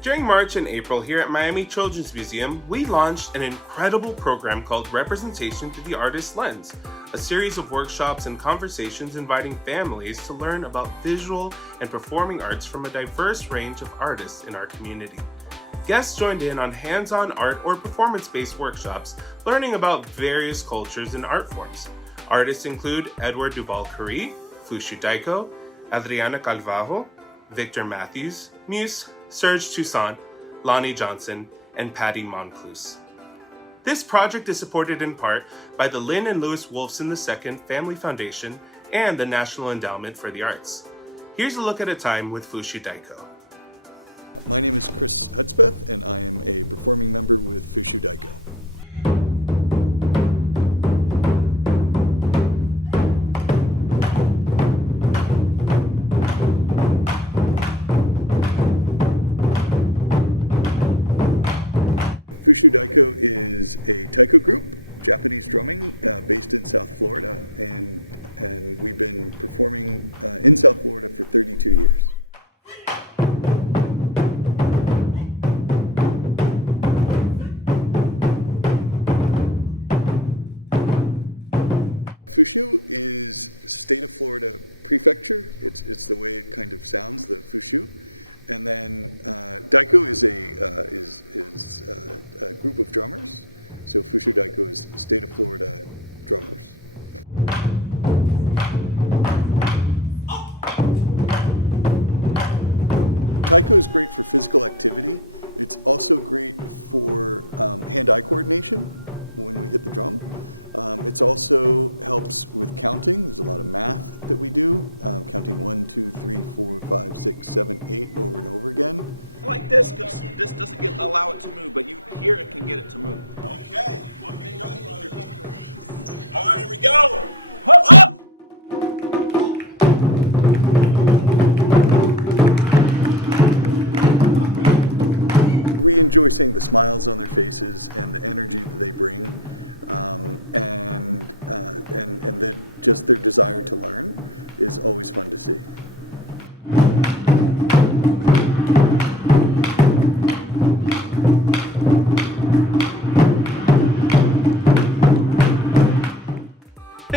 During March and April here at Miami Children's Museum, we launched an incredible program called Representation Through the Artist's Lens, a series of workshops and conversations inviting families to learn about visual and performing arts from a diverse range of artists in our community. Guests joined in on hands-on art or performance-based workshops, learning about various cultures and art forms. Artists include Edward Duval-Curry, Fushu Daiko, Adriana Calvajo, Victor Matthews, Muse, Serge Toussaint, Lonnie Johnson, and Patty Moncluse. This project is supported in part by the Lynn and Louis Wolfson II Family Foundation and the National Endowment for the Arts. Here's a look at a time with Fushu Daiko.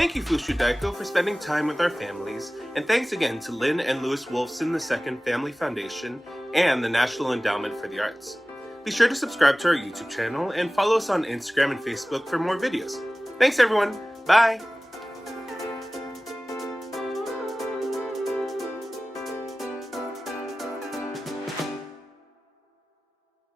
Thank you, Fushu Daiko, for spending time with our families, and thanks again to Lynn and Louis Wolfson II Family Foundation and the National Endowment for the Arts. Be sure to subscribe to our YouTube channel and follow us on Instagram and Facebook for more videos. Thanks everyone, bye!